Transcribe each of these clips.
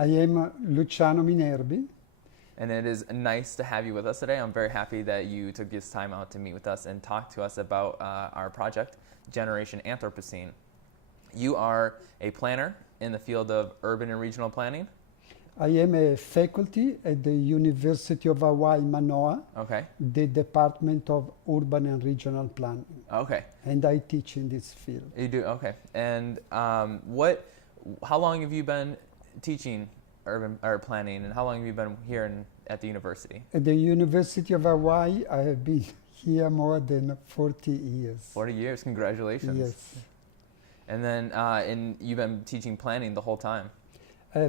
I am Luciano Minebri. And it is nice to have you with us today. I'm very happy that you took this time out to meet with us and talk to us about our project, Generation Anthropocene. You are a planner in the field of urban and regional planning. I am a faculty at the University of Hawaii Manoa, Okay. the Department of Urban and Regional Planning. Okay. And I teach in this field. You do? Okay. And how long have you been teaching urban or planning, and how long have you been here at the university? At the University of Hawaii, I have been here more than 40 years. 40 years. Congratulations. Yes. And then you've been teaching planning the whole time.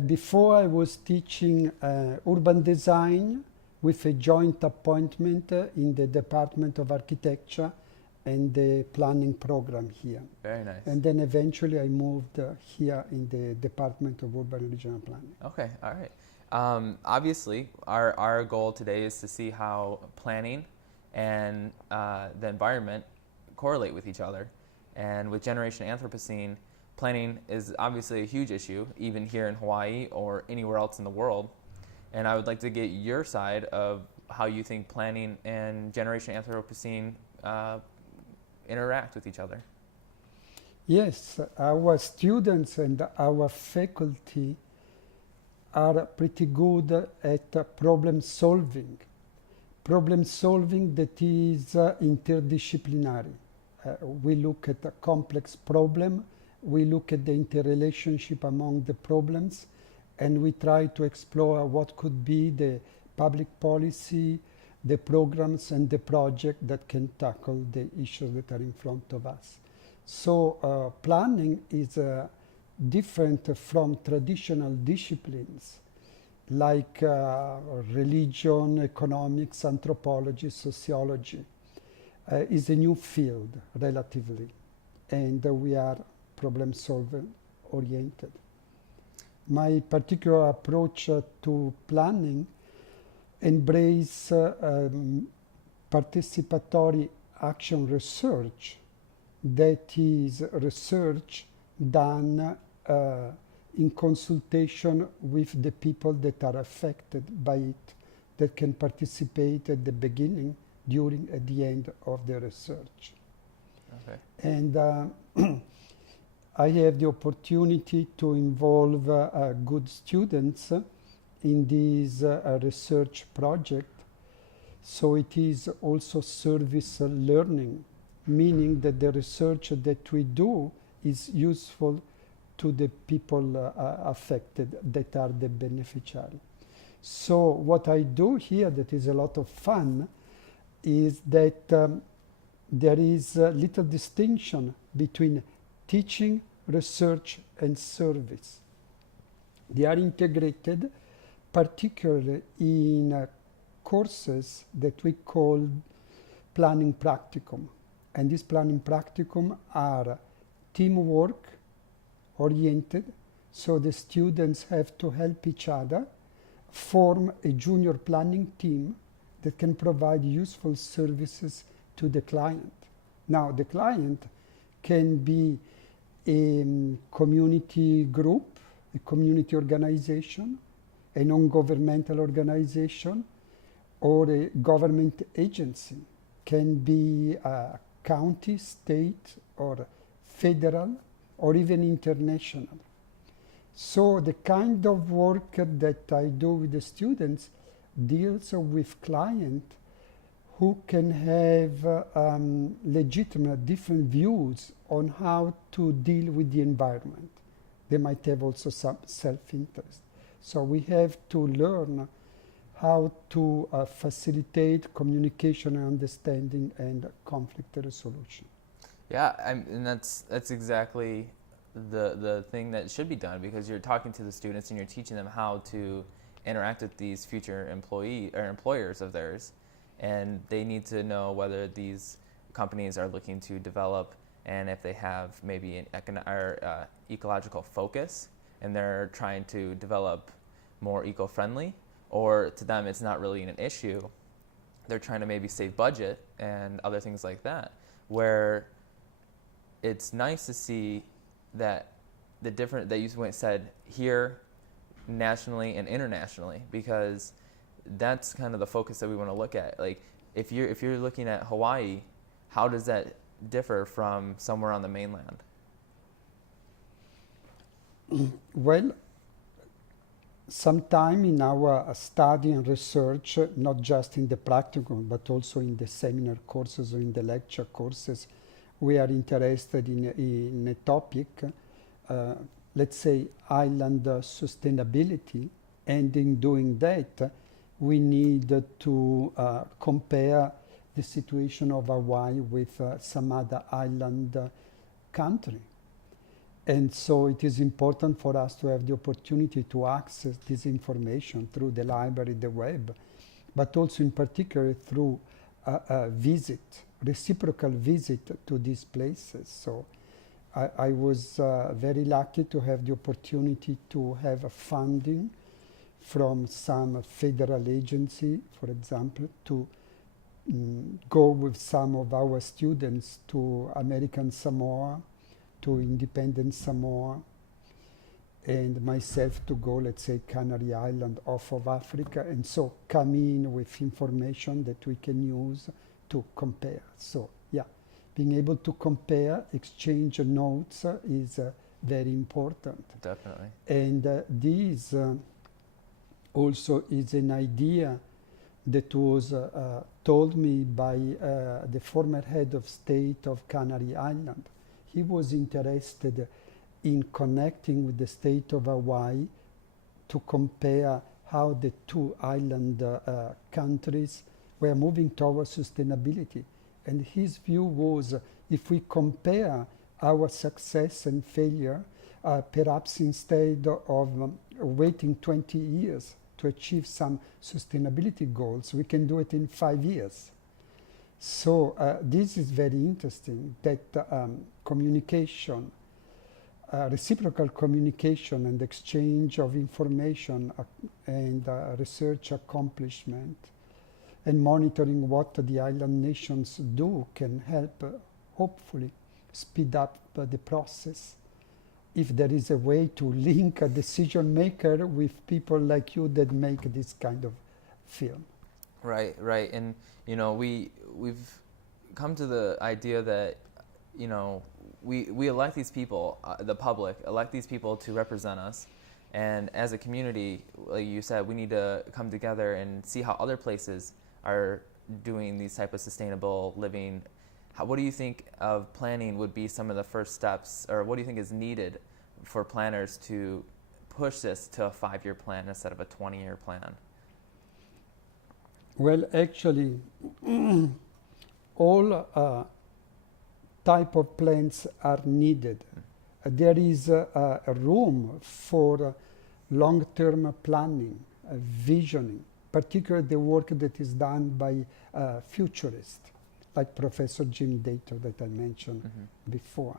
Before I was teaching urban design with a joint appointment in the Department of Architecture and the planning program here. Very nice. And then eventually I moved here in the Department of Urban and Regional Planning. Okay, all right. Obviously, our goal today is to see how planning and the environment correlate with each other. And with Generation Anthropocene, planning is obviously a huge issue, even here in Hawaii or anywhere else in the world. And I would like to get your side of how you think planning and Generation Anthropocene interact with each other. Yes, our students and our faculty are pretty good at problem solving. Problem solving that is interdisciplinary. We look at a complex problem, we look at the interrelationship among the problems, and we try to explore what could be the public policy, the programs and the project that can tackle the issues that are in front of us. So planning is different from traditional disciplines like religion, economics, anthropology, sociology. Is a new field relatively, and we are problem solving oriented. My particular approach to planning embrace participatory action research, that is research done in consultation with the people that are affected by it, that can participate at the beginning, during, at the end of the research. Okay. And I have the opportunity to involve good students in this research project. So it is also service learning, meaning that the research that we do is useful to the people affected, that are the beneficiary. So what I do here that is a lot of fun is that there is little distinction between teaching, research, and service. They are integrated, particularly in courses that we call planning practicum. And these planning practicum are teamwork oriented, so the students have to help each other form a junior planning team that can provide useful services to the client. Now, the client can be a community group, a community organization, a non-governmental organization, or a government agency. Can be a county, state, or federal, or even international. So the kind of work that I do with the students deals with clients who can have legitimate different views on how to deal with the environment. They might have also some self-interest. So we have to learn how to facilitate communication and understanding and conflict resolution. Yeah, and that's exactly the thing that should be done, because you're talking to the students and you're teaching them how to interact with these future employee or employers of theirs, and they need to know whether these companies are looking to develop, and if they have maybe an ecological focus and they're trying to develop more eco-friendly, or to them it's not really an issue. They're trying to maybe save budget and other things like that, where it's nice to see that the different, that you said here, nationally and internationally, because that's kind of the focus that we want to look at. Like if you're looking at Hawaii, how does that differ from somewhere on the mainland? Well, sometime in our study and research, not just in the practicum, but also in the seminar courses or in the lecture courses, we are interested in a topic, let's say island sustainability, and in doing that, we need to compare the situation of Hawaii with some other island country. And so it is important for us to have the opportunity to access this information through the library, the web, but also in particular through a visit, reciprocal visit to these places. So I was very lucky to have the opportunity to have a funding from some federal agency, for example, to go with some of our students to American Samoa, to independent Samoa, and myself to go, let's say, Canary Island off of Africa, and so come in with information that we can use to compare. So yeah, being able to compare, exchange notes is very important. Definitely. And this also is an idea that was told me by the former head of state of Canary Island. He was interested in connecting with the state of Hawaii to compare how the two island countries were moving towards sustainability. And his view was, if we compare our success and failure, perhaps instead of waiting 20 years to achieve some sustainability goals, we can do it in 5 years. So this is very interesting, that communication, reciprocal communication and exchange of information and research accomplishment and monitoring what the island nations do can help, hopefully, speed up the process. If there is a way to link a decision maker with people like you that make this kind of film. Right, right. And, you know, we've come to the idea that, you know, we elect these people, the public, elect these people to represent us. And as a community, like you said, we need to come together and see how other places are doing these type of sustainable living. What do you think of planning would be some of the first steps, or what do you think is needed for planners to push this to a 5-year plan instead of a 20-year plan? Well, actually, all type of plans are needed. There is a room for long-term planning, visioning, particularly the work that is done by futurists, like Professor Jim Dator that I mentioned before,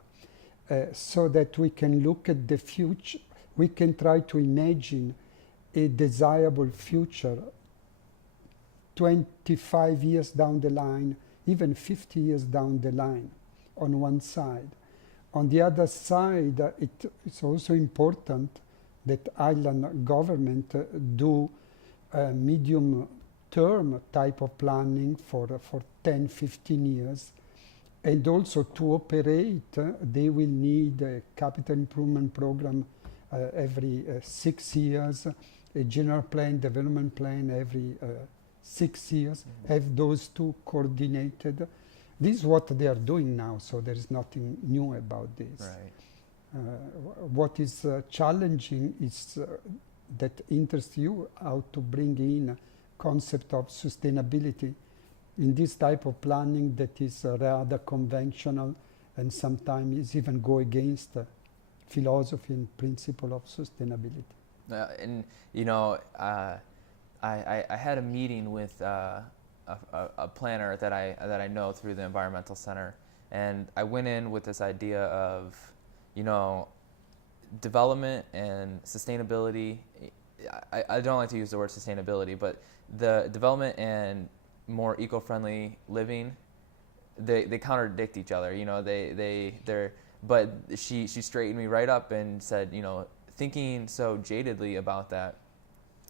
so that we can look at the future, we can try to imagine a desirable future 25 years down the line, even 50 years down the line, on one side. On the other side, it's also important that island government do medium-term type of planning for 10, 15 years. And also to operate, they will need a capital improvement program every 6 years, a general plan, development plan every 6 years, have those two coordinated. This is what they are doing now, so there is nothing new about this. Right. What is challenging is that interests you, how to bring in concept of sustainability in this type of planning that is rather conventional and sometimes even go against philosophy and principle of sustainability. And you know, I had a meeting with a planner that I know through the Environmental Center, and I went in with this idea of, you know, development and sustainability. I don't like to use the word sustainability, but the development and more eco-friendly living, they contradict each other. You know, they're. But she straightened me right up and said, you know, thinking so jadedly about that,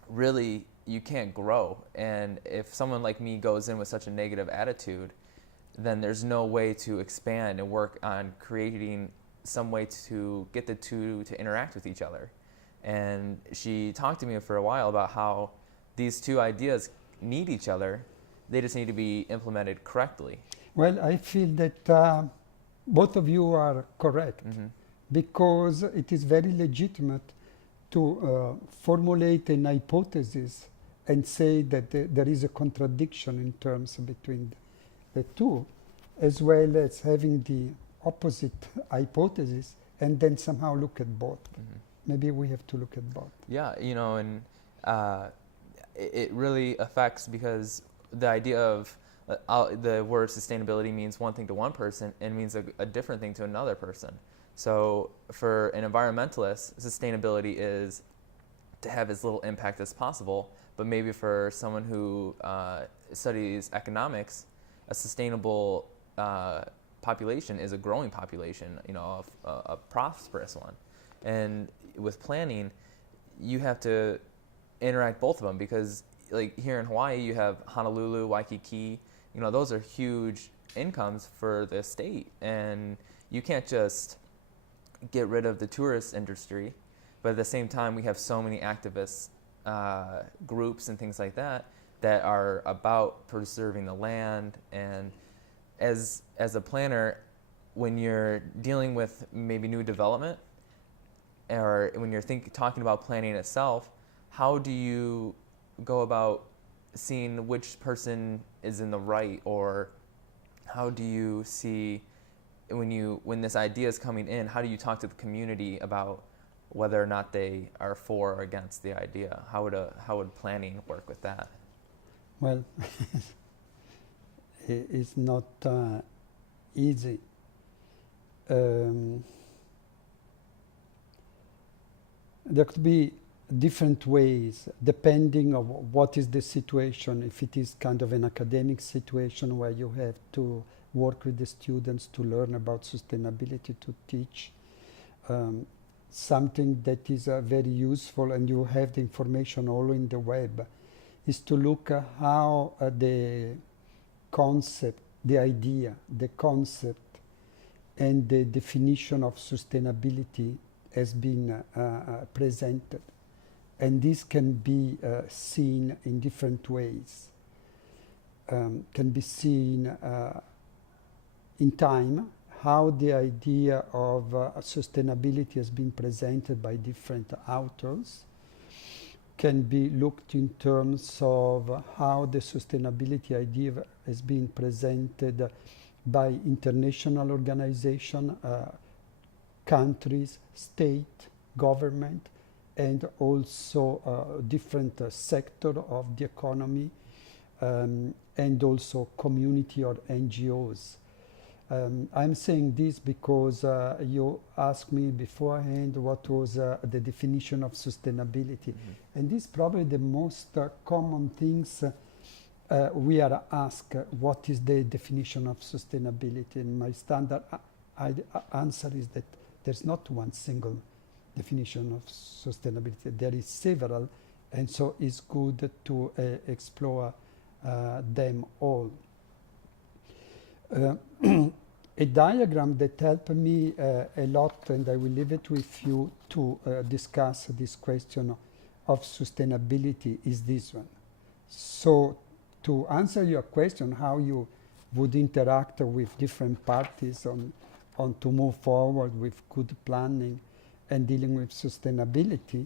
really you can't grow. And if someone like me goes in with such a negative attitude, then there's no way to expand and work on creating some way to get the two to interact with each other. And she talked to me for a while about how these two ideas need each other. They just need to be implemented correctly. Well, I feel that both of you are correct, because it is very legitimate to formulate an hypothesis and say that there is a contradiction in terms between the two, as well as having the opposite hypothesis and then somehow look at both. Maybe we have to look at both. Yeah, and it really affects, because the idea of the word sustainability means one thing to one person and means a different thing to another person. So for an environmentalist, sustainability is to have as little impact as possible, but maybe for someone who studies economics, a sustainable population is a growing population, a prosperous one. And with planning, you have to interact both of them, because like here in Hawaii, you have Honolulu, Waikiki, those are huge incomes for the state, and you can't just get rid of the tourist industry. But at the same time, we have so many activist groups and things like that are about preserving the land. And as a planner, when you're dealing with maybe new development, or when you're talking about planning itself, how do you go about seeing which person is in the right, or how do you see when this idea is coming in, how do you talk to the community about whether or not they are for or against the idea? How would planning work with that? Well, it's not easy. There could be different ways depending on what is the situation. If it is kind of an academic situation where you have to work with the students to learn about sustainability, to teach something that is very useful, and you have the information all in the web, is to look at how the concept, the idea, the concept, and the definition of sustainability has been presented. And this can be seen in different ways. Can be seen in time, how the idea of sustainability has been presented by different authors. Can be looked in terms of how the sustainability idea has been presented by international organizations, countries, state, government, and also different sector of the economy, and also community or NGOs. I'm saying this because you asked me beforehand what was the definition of sustainability. And this is probably the most common things we are asked, what is the definition of sustainability? And my standard answer is that there's not one single definition of sustainability. There is several, and so it's good to explore them all. A diagram that helped me a lot, and I will leave it with you to discuss this question of sustainability, is this one. So to answer your question, how you would interact with different parties on to move forward with good planning and dealing with sustainability,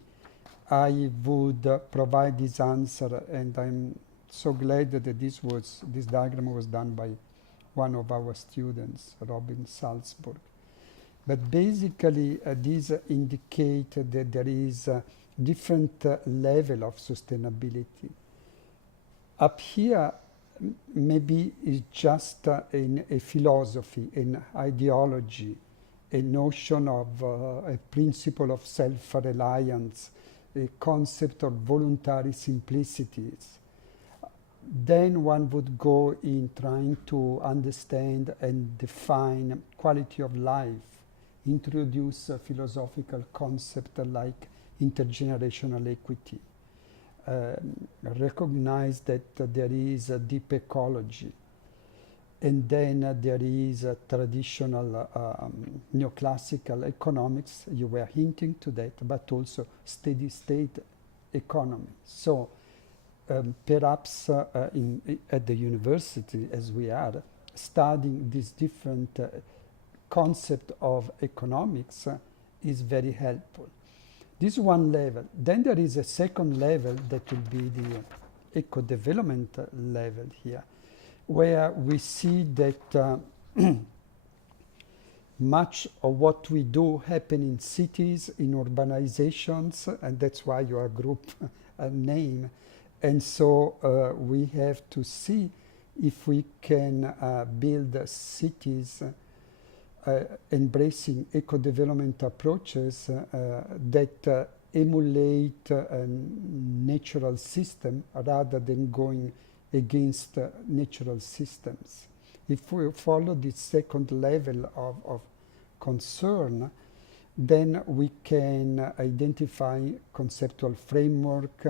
I would provide this answer, and I'm so glad that this diagram was done by one of our students, Robin Salzburg. But basically, these indicate that there is a different level of sustainability. Up here, maybe it's just in a philosophy, an ideology, a notion of a principle of self-reliance, a concept of voluntary simplicities. Then one would go in trying to understand and define quality of life, introduce a philosophical concept like intergenerational equity, recognize that there is a deep ecology, and then there is a traditional neoclassical economics, you were hinting to that, but also steady state economy. So perhaps at the university, as we are, studying this different concept of economics is very helpful. This one level. Then there is a second level that will be the eco-development level here, where we see that much of what we do happen in cities, in urbanizations, and that's why your group name. And so we have to see if we can build cities embracing eco-development approaches that emulate a natural system rather than going against natural systems. If we follow this second level of concern, then we can identify conceptual framework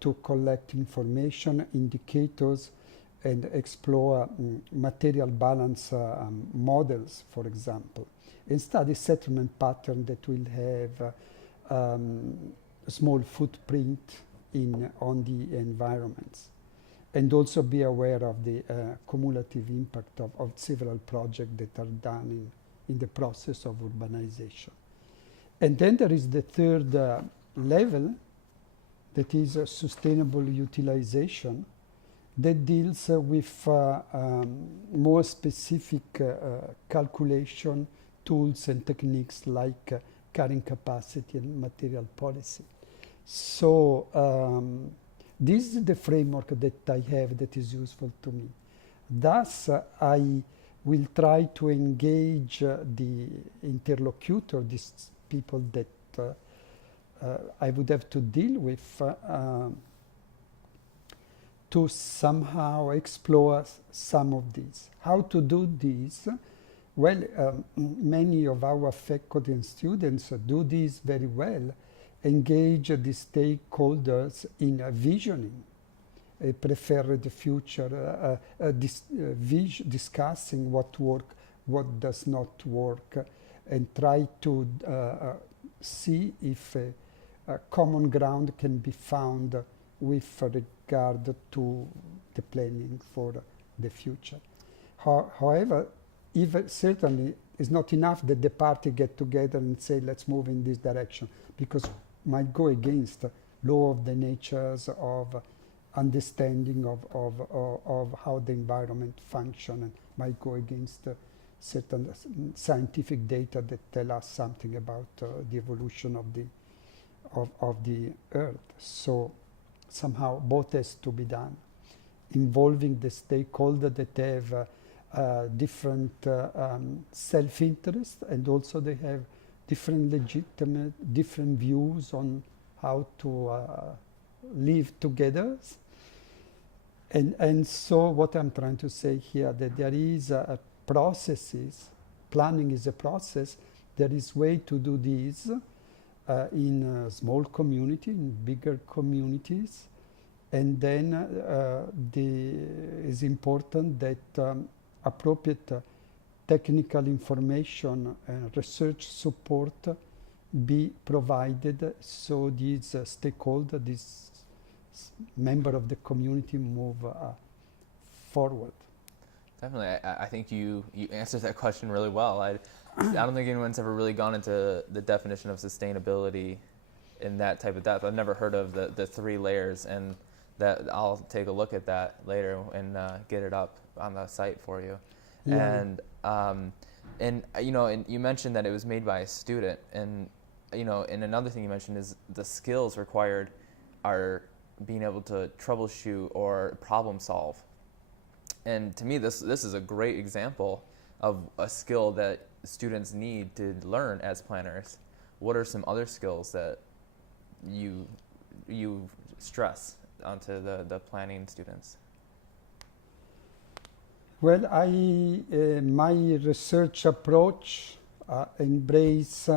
to collect information, indicators, and explore material balance models, for example, and study settlement pattern that will have a small footprint on the environments, and also be aware of the cumulative impact of several projects that are done in the process of urbanization. And then there is the third level, that is sustainable utilization, that deals with more specific calculation tools and techniques like carrying capacity and material policy. So this is the framework that I have that is useful to me. Thus, I will try to engage the interlocutor, these people that I would have to deal with, to somehow explore some of these. How to do this? Well, many of our faculty and students do this very well, engage the stakeholders in visioning a preferred future, discussing what works, what does not work, and try to see if a common ground can be found with regard to the planning for the future. However, even certainly it's not enough that the party get together and say let's move in this direction, because might go against law of the natures of understanding of how the environment function, and might go against certain scientific data that tell us something about the evolution of the Earth. So somehow both has to be done, involving the stakeholder that have different self-interest, and also they have different legitimate, different views on how to live together. And so what I'm trying to say here, that there is processes, planning is a process, there is way to do this in a small community, in bigger communities, and then it's important that appropriate technical information and research support be provided, so these stakeholders, this member of the community move forward. Definitely. I think you answered that question really well. I don't think anyone's ever really gone into the definition of sustainability in that type of depth. I've never heard of the three layers, and that I'll take a look at that later and get it up on the site for you. Yeah. And you know, and you mentioned that it was made by a student, and you know, and another thing you mentioned is the skills required are being able to troubleshoot or problem solve. And to me, this is a great example of a skill that students need to learn as planners. What are some other skills that you stress onto the planning students? Well, my research approach embrace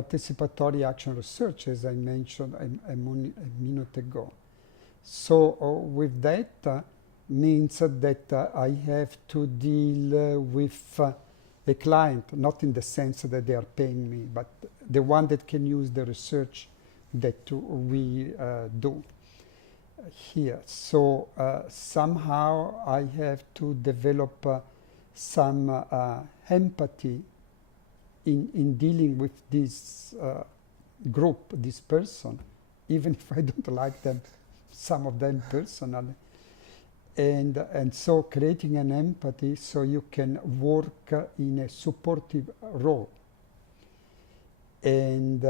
participatory action research, as I mentioned a minute ago. So with that means that I have to deal with a client, not in the sense that they are paying me, but the one that can use the research that we do here. So somehow I have to develop some empathy in dealing with this group, this person, even if I don't like them, some of them personally. And so creating an empathy so you can work in a supportive role. And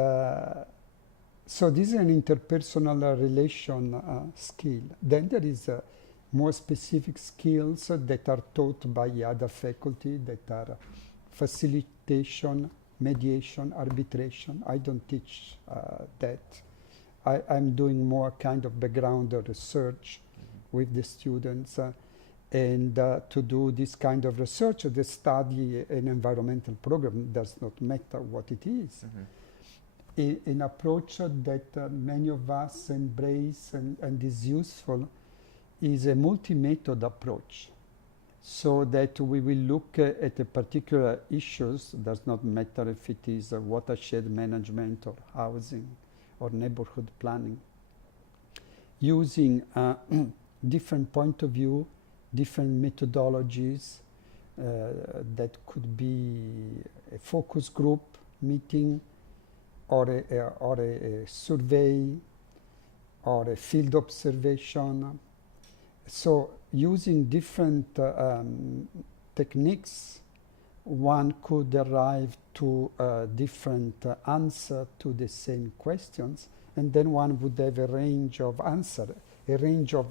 so this is an interpersonal relation skill. Then there is more specific skills that are taught by other faculty that are facilitation, mediation, arbitration. I don't teach that. I'm doing more kind of background research with the students and to do this kind of research, they study an environmental program, does not matter what it is. An approach that many of us embrace and is useful is a multi-method approach, so that we will look at a particular issues, does not matter if it is watershed management or housing or neighborhood planning, using different point of view, different methodologies that could be a focus group meeting or a survey or a field observation. So using different techniques, one could arrive to a different answer to the same questions, and then one would have a range of answers, a range of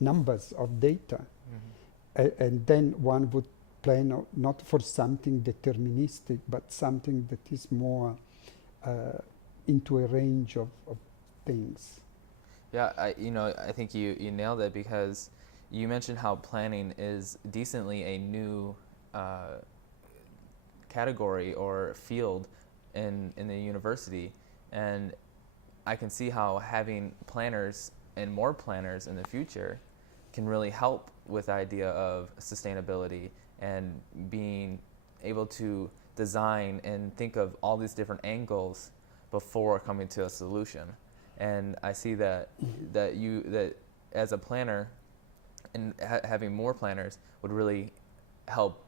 numbers of data. And then one would plan not for something deterministic, but something that is more into a range of things. Yeah, I think you nailed it, because you mentioned how planning is decently a new category or field in the university, and I can see how having planners and more planners in the future can really help with the idea of sustainability and being able to design and think of all these different angles before coming to a solution. And I see that that as a planner and having more planners would really help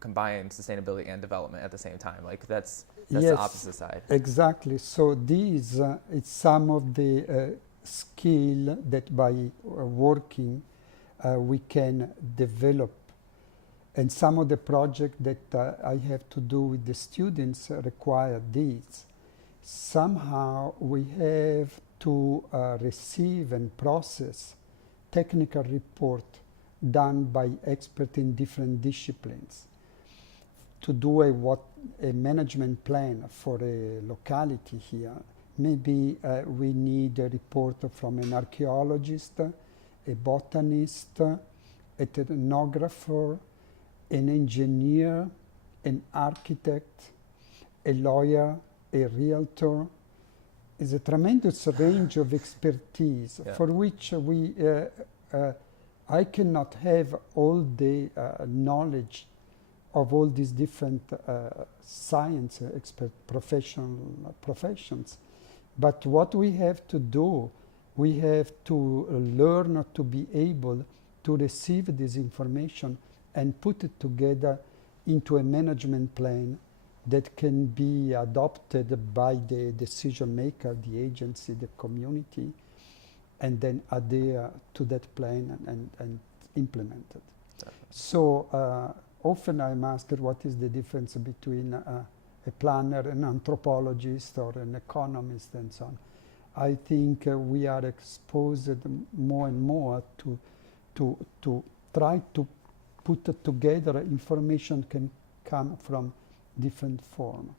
combine sustainability and development at the same time. Like that's yes, the opposite side. Exactly. So these it's some of the skill that by working we can develop, and some of the projects that I have to do with the students require these. Somehow we have to receive and process technical report done by experts in different disciplines. To do a management plan for a locality here, maybe we need a report from an archaeologist, a botanist, an ethnographer, an engineer, an architect, a lawyer, a realtor. Is a tremendous range of expertise for which I cannot have all the knowledge of all these different science professions. But what we have to do, we have to learn to be able to receive this information and put it together into a management plan that can be adopted by the decision maker, the agency, the community, and then adhere to that plan and implement it. Definitely. So often I'm asked what is the difference between a planner, an anthropologist, or an economist, and so on. I think we are exposed more and more to try to put together information can come from different form,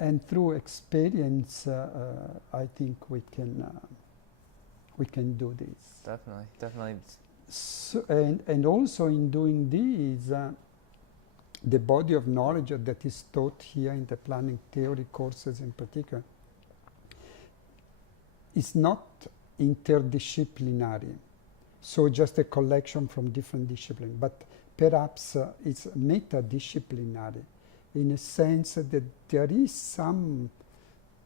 and through experience I think we can do this. Definitely. So, and also in doing this the body of knowledge that is taught here in the planning theory courses in particular is not interdisciplinary, so just a collection from different disciplines, but perhaps it's metadisciplinary in a sense that there is some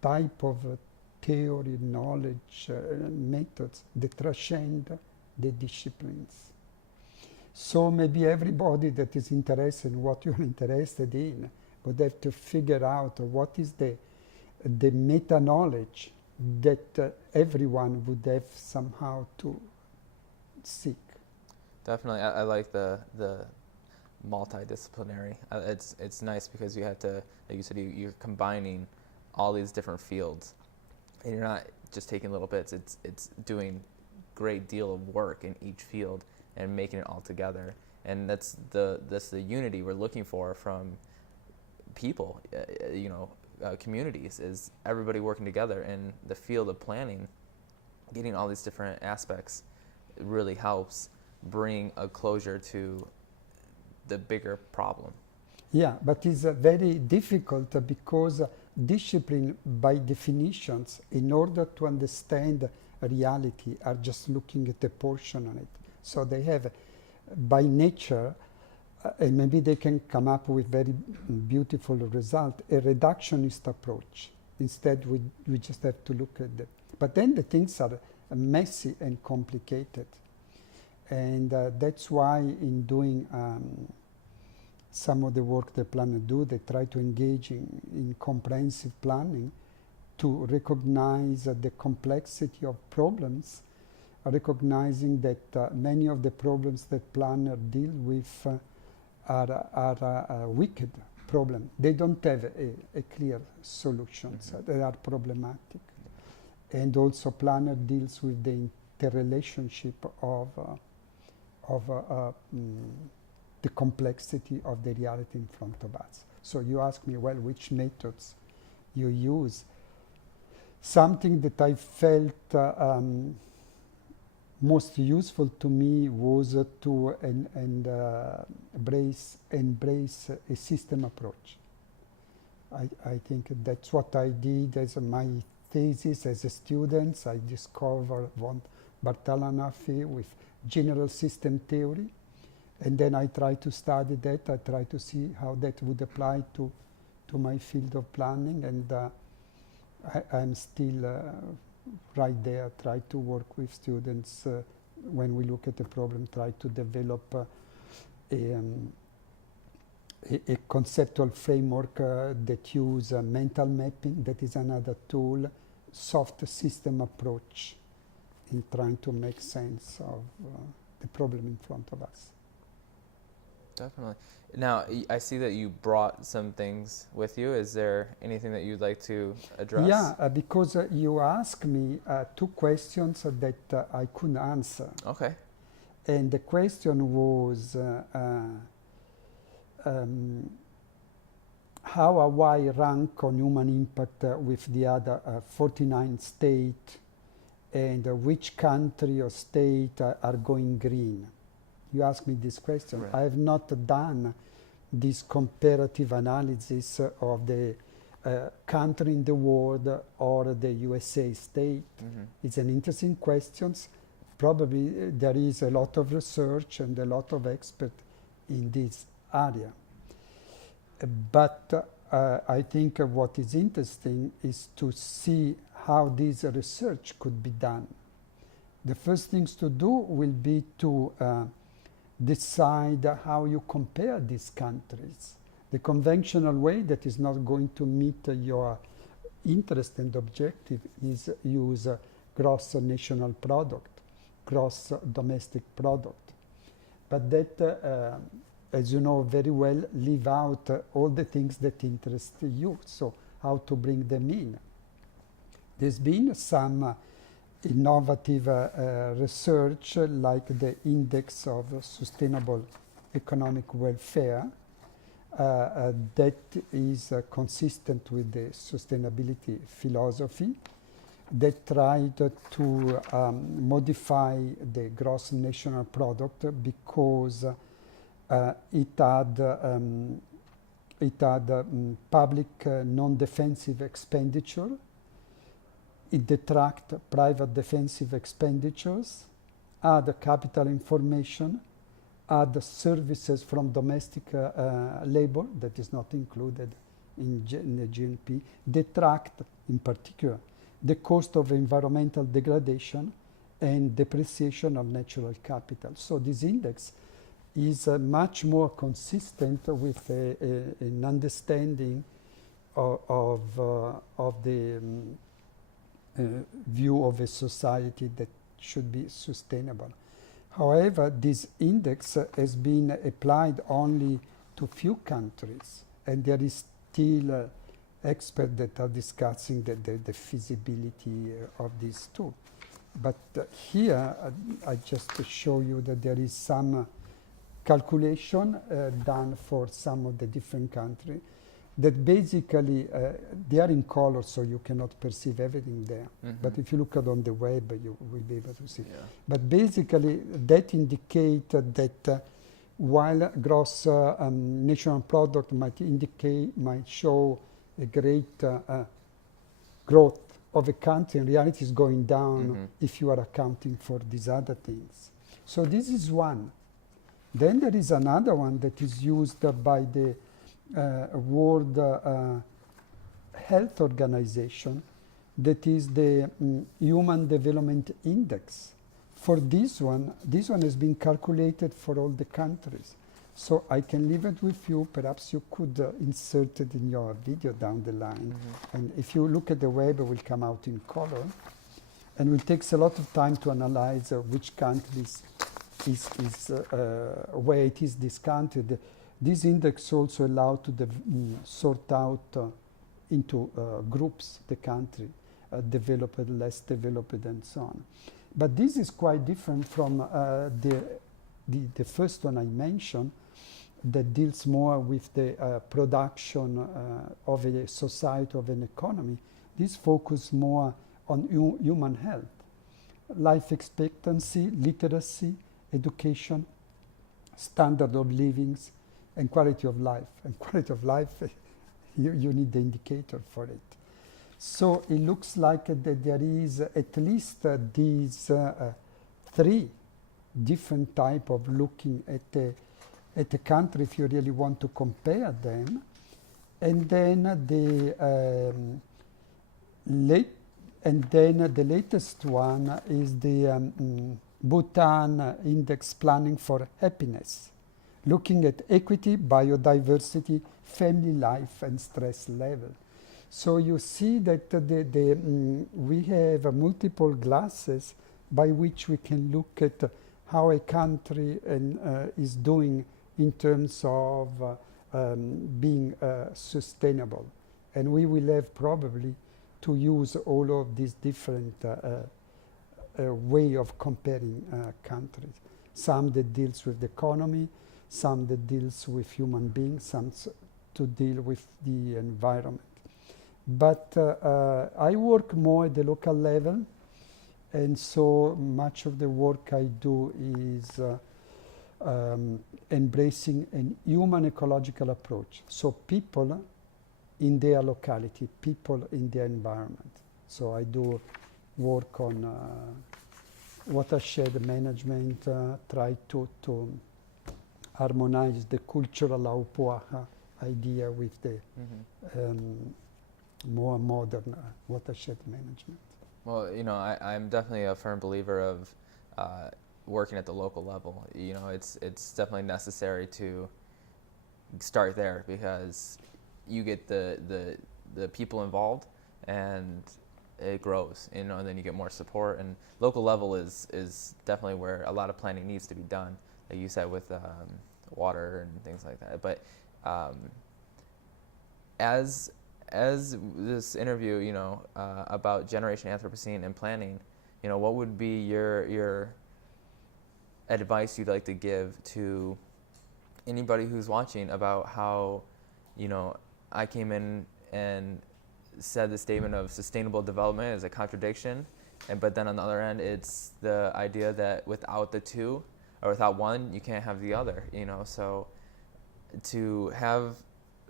type of theory, knowledge, methods that transcend the disciplines. So maybe everybody that is interested in what you're interested in would have to figure out what is the meta-knowledge that everyone would have somehow to seek. Definitely, I like the multidisciplinary. It's nice because you have to, like you said, you're combining all these different fields, and you're not just taking little bits. It's doing great deal of work in each field and making it all together. And that's the unity we're looking for from people, communities, is everybody working together in the field of planning. Getting all these different aspects really helps bring a closure to the bigger problem. Yeah, but it's very difficult because discipline, by definitions, in order to understand reality, are just looking at a portion on it. So they have, by nature, and maybe they can come up with very beautiful result, a reductionist approach. Instead, we just have to look at them. But then the things are messy and complicated. And that's why in doing some of the work the planners do, they try to engage in comprehensive planning to recognize the complexity of problems, recognizing that many of the problems that planners deal with are wicked problems. They don't have a clear solutions. They are problematic. And also planner deals with the interrelationship of the complexity of the reality in front of us. So you ask me, well, which methods you use? Something that I felt most useful to me was to embrace a system approach. I think that's what I did as my thesis as a student. I discovered von Bartolomei with general system theory, and then I try to study that. I try to see how that would apply to my field of planning, and I'm still right there, try to work with students when we look at the problem, try to develop a conceptual framework that use mental mapping, that is another tool, soft system approach in trying to make sense of the problem in front of us. Definitely. Now, I see that you brought some things with you. Is there anything that you'd like to address? Yeah, because you asked me two questions that I couldn't answer. Okay. And the question was how Hawaii rank on human impact with the other 49 states, and which country or state are going green. You asked me this question. Right. I have not done this comparative analysis of the country in the world or the USA state. Mm-hmm. It's an interesting question. Probably there is a lot of research and a lot of experts in this area. But I think what is interesting is to see how this research could be done. The first things to do will be to decide how you compare these countries. The conventional way that is not going to meet your interest and objective is use gross national product, gross domestic product. But that, as you know very well, leave out all the things that interest you, so how to bring them in. There's been some innovative research like the Index of Sustainable Economic Welfare that is consistent with the sustainability philosophy, that tried to modify the gross national product because it had it had public non-defensive expenditure. It detract private defensive expenditures, add capital information, add services from domestic labor that is not included in the GNP, detract in particular the cost of environmental degradation and depreciation of natural capital. So this index is much more consistent with an understanding of the view of a society that should be sustainable. However, this index has been applied only to few countries, and there is still experts that are discussing the feasibility of these two. But here, I just to show you that there is some calculation done for some of the different countries that basically, they are in color, so you cannot perceive everything there. Mm-hmm. But if you look at on the web, you will be able to see. Yeah. But basically, that indicates that while gross national product might show a great growth of a country, in reality is going down Mm-hmm. if you are accounting for these other things. So this is one. Then there is another one that is used by the World Health Organization, that is the Human Development Index. For this one has been calculated for all the countries. So I can leave it with you. Perhaps you could insert it in your video down the line. Mm-hmm. And if you look at the web, it will come out in color. And it takes a lot of time to analyze which countries is where it is discounted. This index also allows to sort out into groups the country, developed, less developed, and so on. But this is quite different from the first one I mentioned, that deals more with the production of a society, of an economy. This focuses more on human health, life expectancy, literacy, education, standard of living, and quality of life. And quality of life, you need the indicator for it. So it looks like that there is at least these three different type of looking at the country if you really want to compare them. And then the latest one is the Bhutan Index Planning for Happiness, looking at equity, biodiversity, family life, and stress level. So you see that we have multiple glasses by which we can look at how a country is doing in terms of being sustainable. And we will have probably to use all of these different way of comparing countries. Some that deals with the economy, some that deals with human beings, some to deal with the environment. But I work more at the local level, and so much of the work I do is embracing a human ecological approach. So people in their locality, people in their environment. So I do work on watershed management, try to harmonize the cultural aupuaha idea with the more modern watershed management. Well, you know, I'm definitely a firm believer of working at the local level. You know, it's definitely necessary to start there because you get the people involved and it grows, you know, and then you get more support. And local level is definitely where a lot of planning needs to be done, like you said, with water and things like that. But as this interview, you know, about Generation Anthropocene and planning, you know, what would be your advice you'd like to give to anybody who's watching about how, you know, I came in and said the statement of sustainable development is a contradiction, but then on the other end, it's the idea that without the two, or without one, you can't have the other, you know. So to have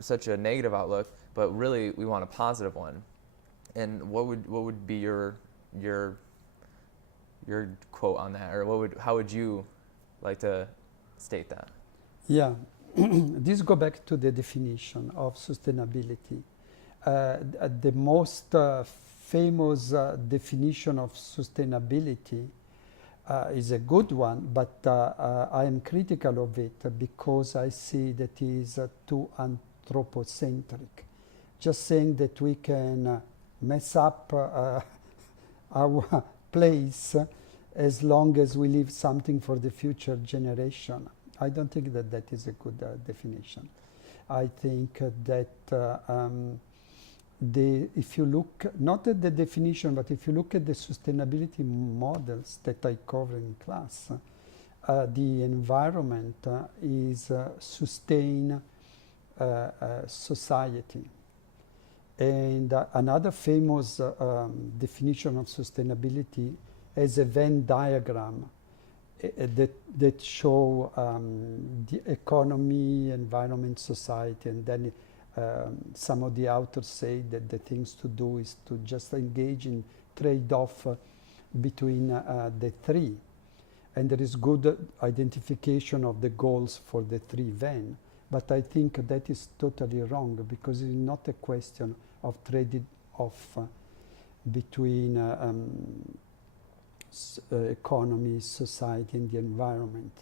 such a negative outlook, but really we want a positive one. And what would be your quote on that, or how would you like to state that? Yeah, this go back to the definition of sustainability. The most famous definition of sustainability is a good one, but I am critical of it because I see that it is too anthropocentric. Just saying that we can mess up our place as long as we leave something for the future generation. I don't think that that is a good definition. I think that if you look, not at the definition, but if you look at the sustainability models that I cover in class, the environment is sustain society. And another famous definition of sustainability is a Venn diagram that show the economy, environment, society, and then some of the authors say that the things to do is to just engage in trade-off between the three. And there is good identification of the goals for the three Venn. But I think that is totally wrong because it's not a question of trading off between economy, society, and the environment.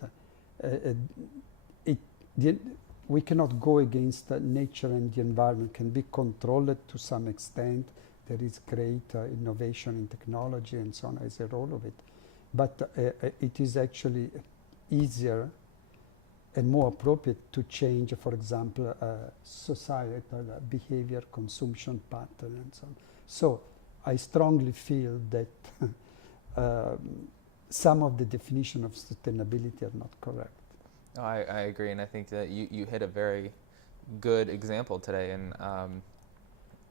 We cannot go against nature, and the environment can be controlled to some extent. There is great innovation in technology and so on as a role of it. But it is actually easier and more appropriate to change, for example, societal behavior, consumption pattern, and so on. So I strongly feel that some of the definition of sustainability are not correct. Oh, I agree, and I think that you hit a very good example today, and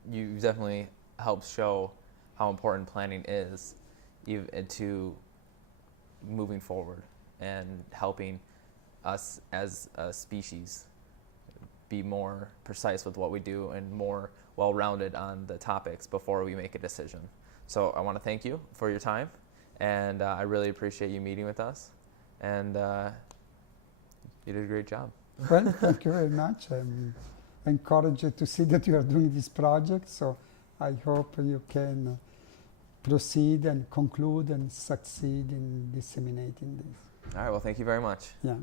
you definitely helped show how important planning is to moving forward and helping us as a species be more precise with what we do and more well-rounded on the topics before we make a decision. So I want to thank you for your time, and I really appreciate you meeting with us, and you did a great job. Well, thank you very much. I'm encouraged to see that you are doing this project, so I hope you can proceed and conclude and succeed in disseminating this. All right, well, thank you very much. Yeah.